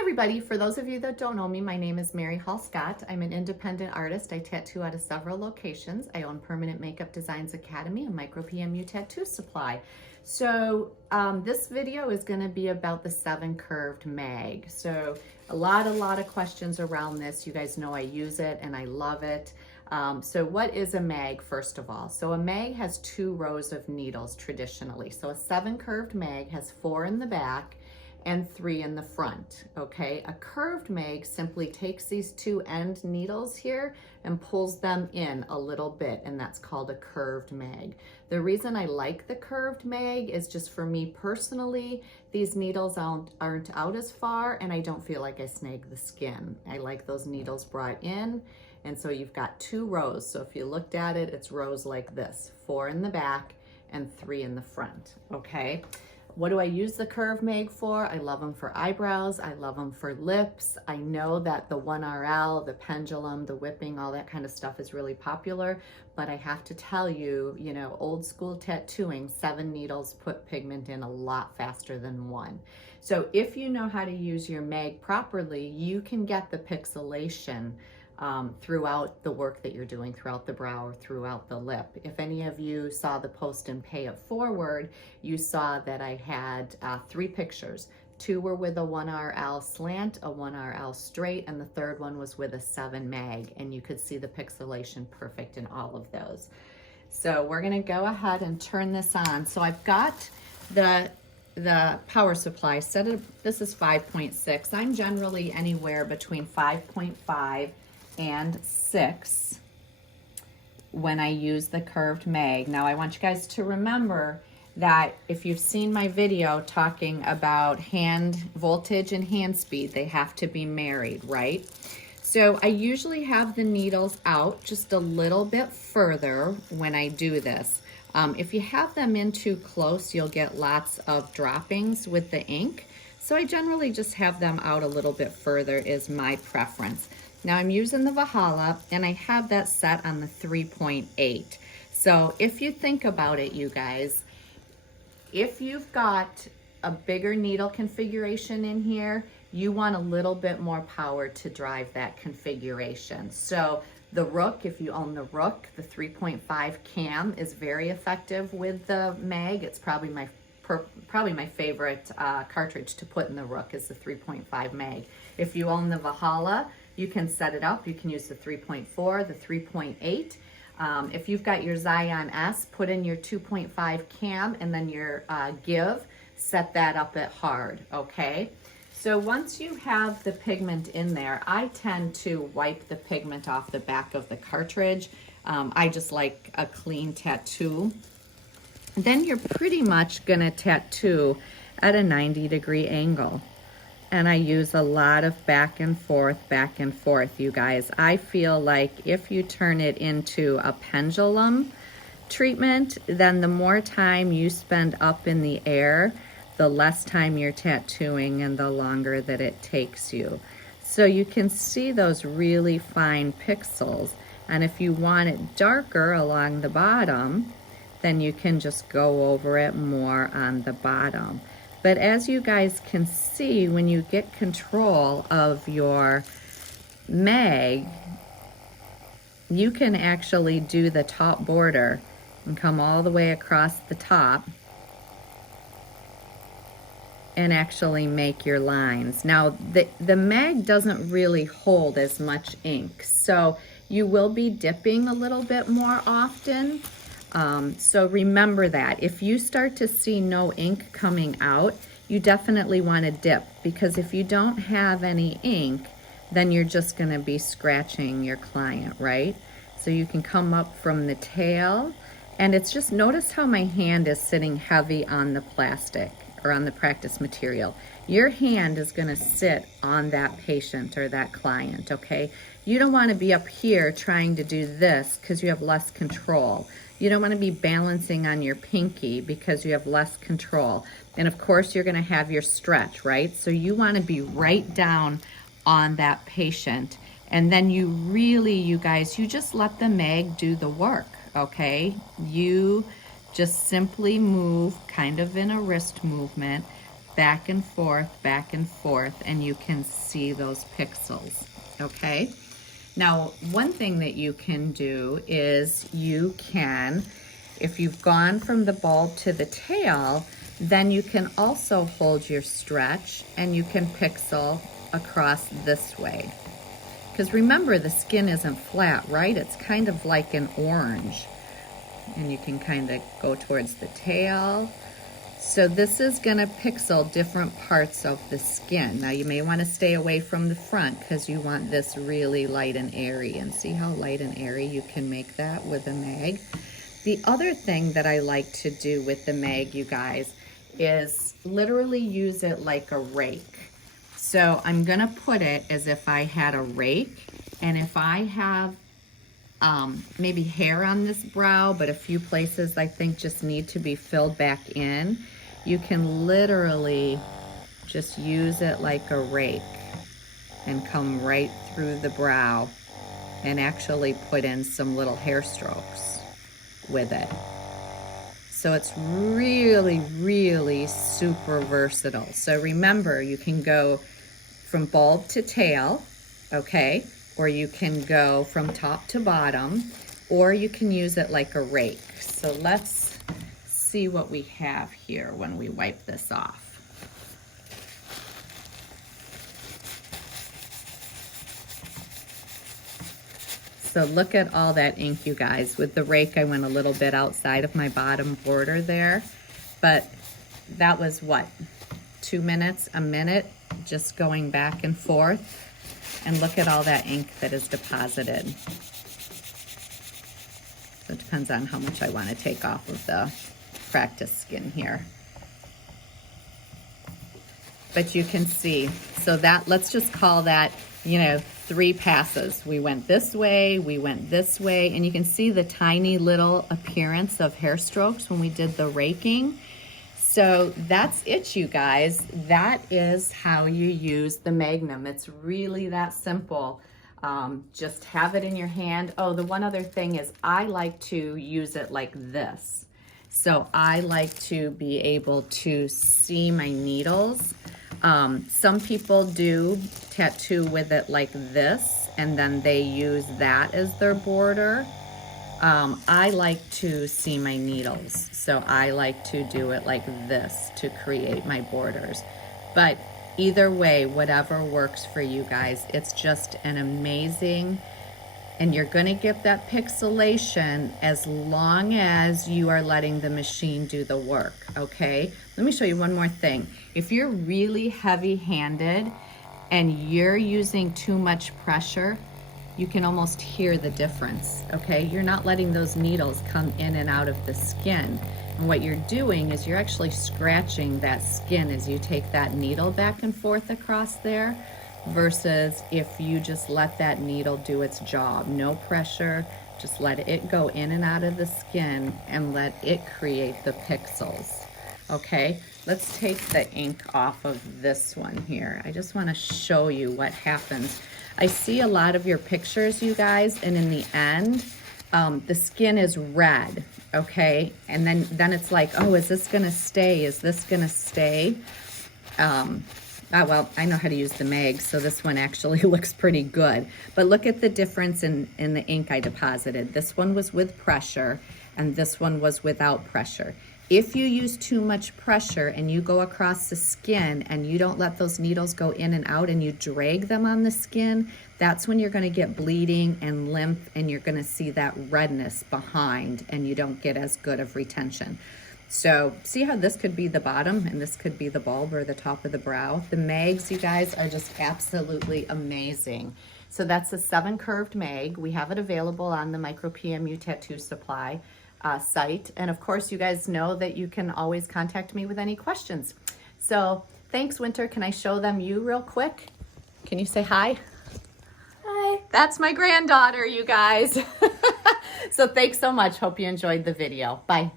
everybody. For those of you that don't know me, my name is Mary Hall Scott. I'm an independent artist. I tattoo out of several locations. I own Permanent Makeup Designs Academy and Micro PMU Tattoo Supply. So this video is going to be about the 7 curved mag. So a lot of questions around this. You guys know I use it and I love it. So what is a mag, first of all? So a mag has 2 rows of needles traditionally. So a 7 curved mag has 4 in the back and 3 in the front, okay? A curved mag simply takes these 2 end needles here and pulls them in a little bit, and that's called a curved mag. The reason I like the curved mag is just for me personally, these needles aren't out as far and I don't feel like I snag the skin. I like those needles brought in, and so you've got 2 rows. So if you looked at it, it's rows like this, 4 in the back and 3 in the front, okay? What do I use the curved mag for? I love them for eyebrows. I love them for lips. I know that the 1RL, the Pendulum, the whipping, all that kind of stuff is really popular, but I have to tell you, you know, old school tattooing, 7 needles put pigment in a lot faster than 1. So if you know how to use your mag properly, you can get the pixelation throughout the work that you're doing, throughout the brow or throughout the lip. If any of you saw the post and pay it forward, you saw that I had 3 pictures. 2 were with a 1RL slant, a 1RL straight, and the 3rd one was with a 7 mag, and you could see the pixelation perfect in all of those. So we're gonna go ahead and turn this on. So I've got the power supply set up. This is 5.6. I'm generally anywhere between 5.5 and 6 when I use the curved mag. Now I want you guys to remember that if you've seen my video talking about hand voltage and hand speed, they have to be married, right? So I usually have the needles out just a little bit further when I do this. If you have them in too close, you'll get lots of droppings with the ink. So I generally just have them out a little bit further is my preference. Now I'm using the Valhalla and I have that set on the 3.8. So if you think about it, you guys, if you've got a bigger needle configuration in here, you want a little bit more power to drive that configuration. So the Rook, if you own the Rook, the 3.5 cam is very effective with the mag. It's probably my favorite cartridge to put in the Rook is the 3.5 mag. If you own the Valhalla, you can set it up. You can use the 3.4, the 3.8. If you've got your Zion S, put in your 2.5 cam and then your give, set that up at hard, okay? So once you have the pigment in there, I tend to wipe the pigment off the back of the cartridge. I just like a clean tattoo. Then you're pretty much gonna tattoo at a 90-degree angle. And I use a lot of back and forth, you guys. I feel like if you turn it into a pendulum treatment, then the more time you spend up in the air, the less time you're tattooing and the longer that it takes you. So you can see those really fine pixels. And if you want it darker along the bottom, then you can just go over it more on the bottom. But as you guys can see, when you get control of your mag, you can actually do the top border and come all the way across the top and actually make your lines. Now, the mag doesn't really hold as much ink, so you will be dipping a little bit more often. So remember that. If you start to see no ink coming out, you definitely want to dip, because if you don't have any ink, then you're just going to be scratching your client, right? So you can come up from the tail, and it's just, notice how my hand is sitting heavy on the plastic or on the practice material. Your hand is going to sit on that patient or that client, okay? You don't want to be up here trying to do this because you have less control. You don't want to be balancing on your pinky because you have less control. And of course, you're going to have your stretch, right? So you want to be right down on that patient. And then you really, you guys, you just let the mag do the work, okay? You just simply move kind of in a wrist movement back and forth, and you can see those pixels, okay? Now, one thing that you can do is you can, if you've gone from the bulb to the tail, then you can also hold your stretch and you can pixel across this way. Because remember, the skin isn't flat, right? It's kind of like an orange. And you can kind of go towards the tail. So this is gonna pixel different parts of the skin. Now you may wanna stay away from the front because you want this really light and airy. And see how light and airy you can make that with a mag? The other thing that I like to do with the mag, you guys, is literally use it like a rake. So I'm gonna put it as if I had a rake, and if I have maybe hair on this brow, but a few places I think just need to be filled back in, you can literally just use it like a rake and come right through the brow and actually put in some little hair strokes with it. So it's really, really super versatile. So remember, you can go from bulb to tail, okay? Or you can go from top to bottom, or you can use it like a rake. So let's see what we have here when we wipe this off. So look at all that ink, you guys. With the rake, I went a little bit outside of my bottom border there, but that was what, 2 minutes, a minute, just going back and forth. And look at all that ink that is deposited. So it depends on how much I want to take off of the practice skin here. But you can see, so that, let's just call that, you know, 3 passes. We went this way, we went this way, and you can see the tiny little appearance of hair strokes when we did the raking. So that's it, you guys. That is how you use the Magnum. It's really that simple. Just have it in your hand. Oh, the one other thing is I like to use it like this. So I like to be able to see my needles. Some people do tattoo with it like this, and then they use that as their border. I like to see my needles, so I like to do it like this to create my borders. But either way, whatever works for you guys, it's just an amazing, and you're gonna get that pixelation as long as you are letting the machine do the work, okay? Let me show you one more thing. If you're really heavy-handed and you're using too much pressure, you can almost hear the difference, okay? You're not letting those needles come in and out of the skin. And what you're doing is you're actually scratching that skin as you take that needle back and forth across there, versus if you just let that needle do its job. No pressure, just let it go in and out of the skin and let it create the pixels, okay? Let's take the ink off of this one here. I just wanna show you what happens. I see a lot of your pictures, you guys, and in the end, the skin is red, okay? And then it's like, oh, is this gonna stay? Is this gonna stay? Well, I know how to use the mag, so this one actually looks pretty good. But look at the difference in the ink I deposited. This one was with pressure, and this one was without pressure. If you use too much pressure and you go across the skin and you don't let those needles go in and out and you drag them on the skin, that's when you're gonna get bleeding and lymph, and you're gonna see that redness behind, and you don't get as good of retention. So see how this could be the bottom and this could be the bulb or the top of the brow? The mags, you guys, are just absolutely amazing. So that's a 7 curved mag. We have it available on the Micro PMU Tattoo Supply site. And of course, you guys know that you can always contact me with any questions. So thanks, Winter. Can I show them you real quick? Can you say hi? Hi. That's my granddaughter, you guys. So thanks so much. Hope you enjoyed the video. Bye.